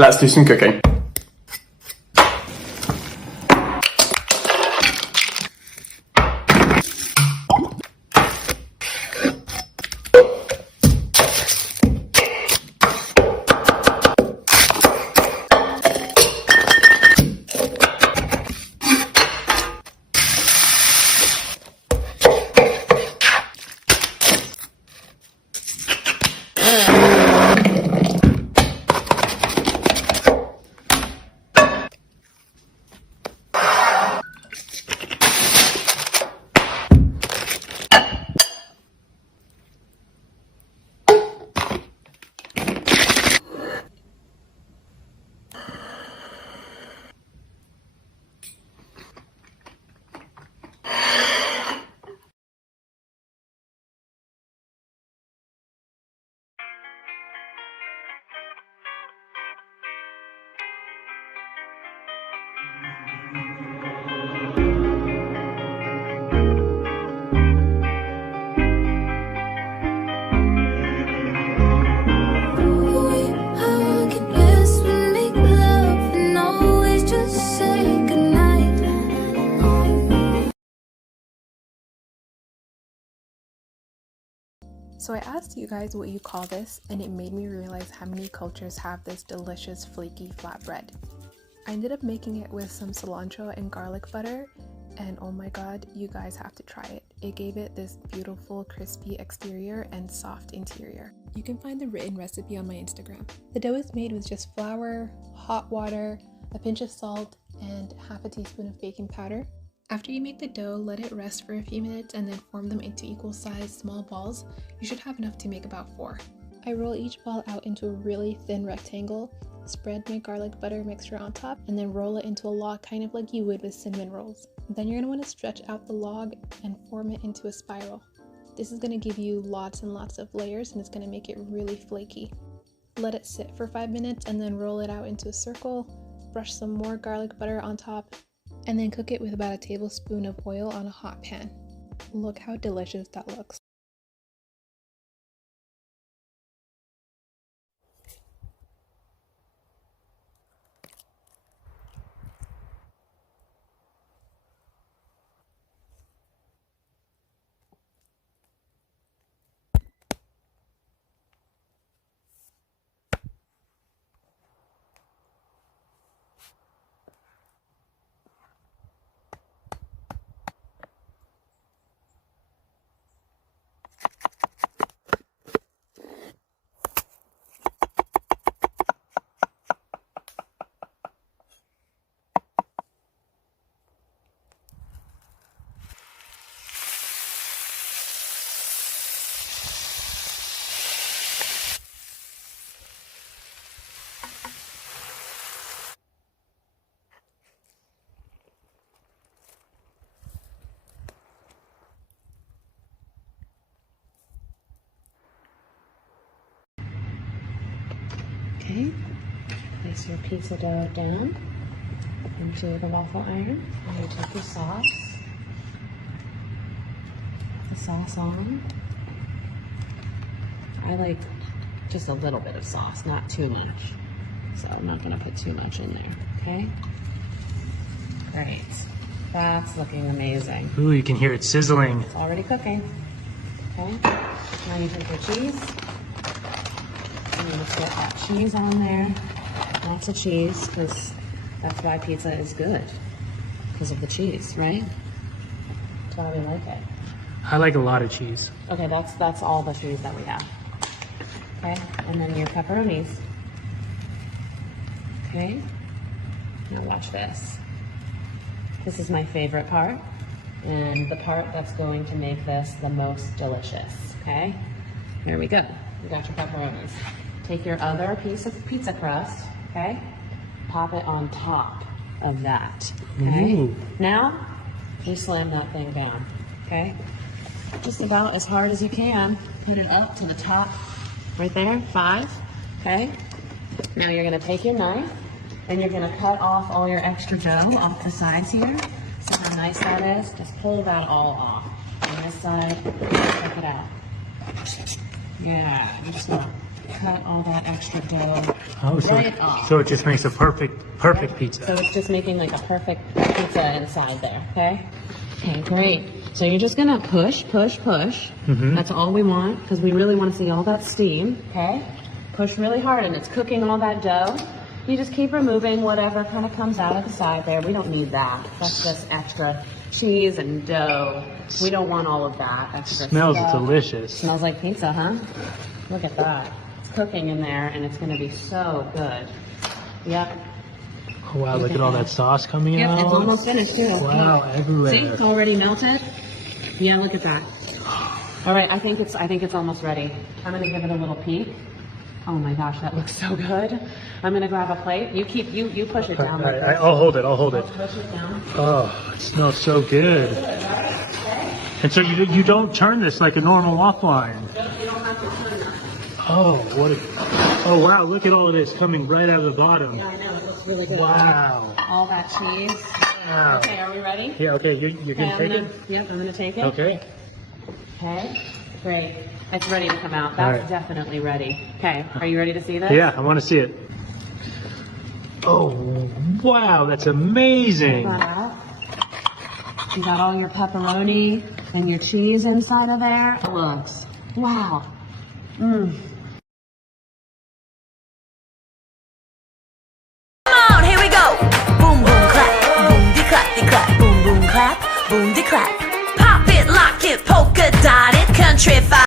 Let's do some cooking. So I asked you guys what you call this, and it made me realize how many cultures have this delicious flaky flatbread. I ended up making it with some cilantro and garlic butter, and oh my god, you guys have to try it. It gave it this beautiful crispy exterior and soft interior. You can find the written recipe on my Instagram. The dough is made with just flour, hot water, a pinch of salt, and half a teaspoon of baking powder. After you make the dough, let it rest for a few minutes and then form them into equal sized small balls. You should have enough to make about 4. I roll each ball out into a really thin rectangle, spread my garlic butter mixture on top, and then roll it into a log kind of like you would with cinnamon rolls. Then you're going to want to stretch out the log and form it into a spiral. This is going to give you lots and lots of layers, and it's going to make it really flaky. Let it sit for 5 minutes and then roll it out into a circle, brush some more garlic butter on top, and then cook it with about a tablespoon of oil on a hot pan. Look how delicious that looks. Okay, place your pizza dough down into the waffle iron, and you take your sauce, put the sauce on. I like just a little bit of sauce, not too much, so I'm not going to put too much in there, okay? Great, that's looking amazing. Ooh, you can hear it sizzling. It's already cooking, okay? Now you take your cheese. And let's get that cheese on there. Lots of cheese, because that's why pizza is good. Because of the cheese, right? That's why we like it. I like a lot of cheese. Okay, that's all the cheese that we have. Okay, and then your pepperonis. Okay, now watch this. This is my favorite part, and the part that's going to make this the most delicious, okay? Here we go. You got your pepperonis. Take your other piece of pizza crust, okay? Pop it on top of that, okay? Ooh. Now, you slam that thing down, okay? Just about as hard as you can. Put it up to the top, right there, 5, okay? Now you're gonna take your knife, and you're gonna cut off all your extra dough off the sides here. See how nice that is? Just pull that all off. On this side, check it out. Yeah, good stuff. cut all that extra dough Oh, right off. so it just makes a perfect pizza. So it's just making like a perfect pizza inside there, okay? Okay, great. So you're just gonna push. Mhm. That's all we want, because we really want to see all that steam, okay? Push really hard, and it's cooking all that dough. You just keep removing whatever kind of comes out of the side there. We don't need that. That's just extra cheese and dough. We don't want all of that extra Smells stuff. delicious. Smells like pizza, huh? Look at that. It's cooking in there, and it's gonna be so good. Yep. Oh, wow, look at all that sauce coming Yep, out. it's almost finished too. Wow, Look. everywhere. See, it's already melted. Yeah, look at that. All right, I think it's almost ready. I'm gonna give it a little peek. Oh my gosh, that looks so good. I'm gonna grab a plate. You push it down. Like this. I'll hold it. I'll hold it. Push it down. Oh, it smells so good. And so you don't turn this like a normal offline. You don't have to turn that. Oh, what a, oh wow, look at all of this coming right out of the bottom. Yeah, I know, it looks really good. Wow. All that cheese. Wow. Okay, are we ready? Yeah, okay, you Okay, can take it? Yep, I'm gonna take it. Okay. Okay, great. It's ready to come out. All That's right. definitely ready. Okay, are you ready to see this? Yeah, I want to see it. Oh, wow, that's amazing. Pull that out. You got all your pepperoni and your cheese inside of there. It looks. Wow. Mmm. Come on, here we go. Boom, boom, clap. Boom, de clap, de clap. Boom, boom, clap. Boom, de clap. Pop it, lock it, polka dot it. Country fire.